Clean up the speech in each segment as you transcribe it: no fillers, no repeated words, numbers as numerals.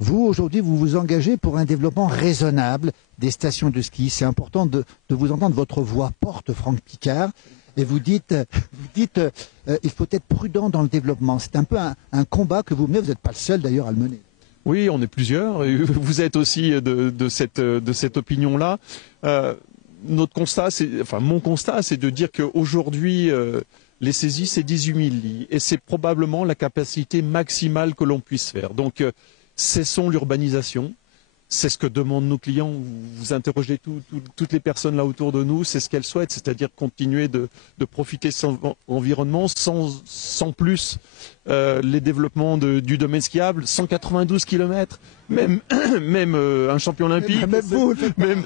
Vous, aujourd'hui, vous vous engagez pour un développement raisonnable des stations de ski. C'est important de vous entendre. Votre voix porte, Franck Piccard. Et vous dites il faut être prudent dans le développement. C'est un peu un combat que vous menez. Vous n'êtes pas le seul d'ailleurs à le mener. Oui, on est plusieurs. Et vous êtes aussi de cette opinion-là. Notre constat, mon constat, c'est de dire qu'aujourd'hui, les saisies, c'est 18 000 lits. Et c'est probablement la capacité maximale que l'on puisse faire. Donc, cessons l'urbanisation. C'est ce que demandent nos clients. Vous interrogez toutes les personnes là autour de nous, c'est ce qu'elles souhaitent, c'est-à-dire continuer de profiter de son environnement sans plus les développements du domaine skiable. 192 km, même un champion olympique,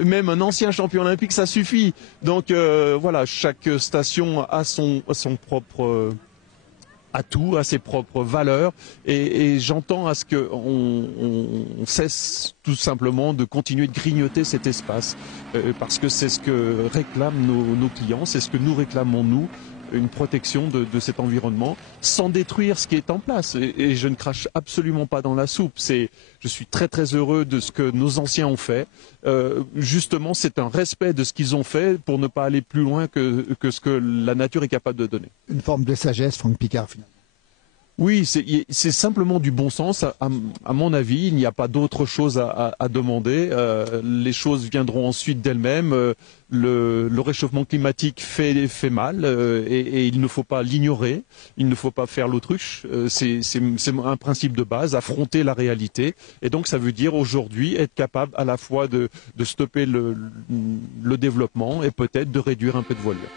même un ancien champion olympique, ça suffit. Donc voilà, chaque station a son propre atout, à ses propres valeurs, et j'entends à ce qu'on cesse tout simplement de continuer de grignoter cet espace, parce que c'est ce que réclament nos clients, c'est ce que nous réclamons nous, une protection de cet environnement, sans détruire ce qui est en place. Et je ne crache absolument pas dans la soupe. Je suis très très heureux de ce que nos anciens ont fait. Justement, c'est un respect de ce qu'ils ont fait pour ne pas aller plus loin que ce que la nature est capable de donner. Une forme de sagesse, Franck Piccard, finalement. Oui, c'est simplement du bon sens, à mon avis. Il n'y a pas d'autre chose à demander. Les choses viendront ensuite d'elles-mêmes. Le réchauffement climatique fait mal et il ne faut pas l'ignorer. Il ne faut pas faire l'autruche. C'est un principe de base, affronter la réalité. Et donc ça veut dire aujourd'hui être capable à la fois de stopper le développement et peut-être de réduire un peu de voilure.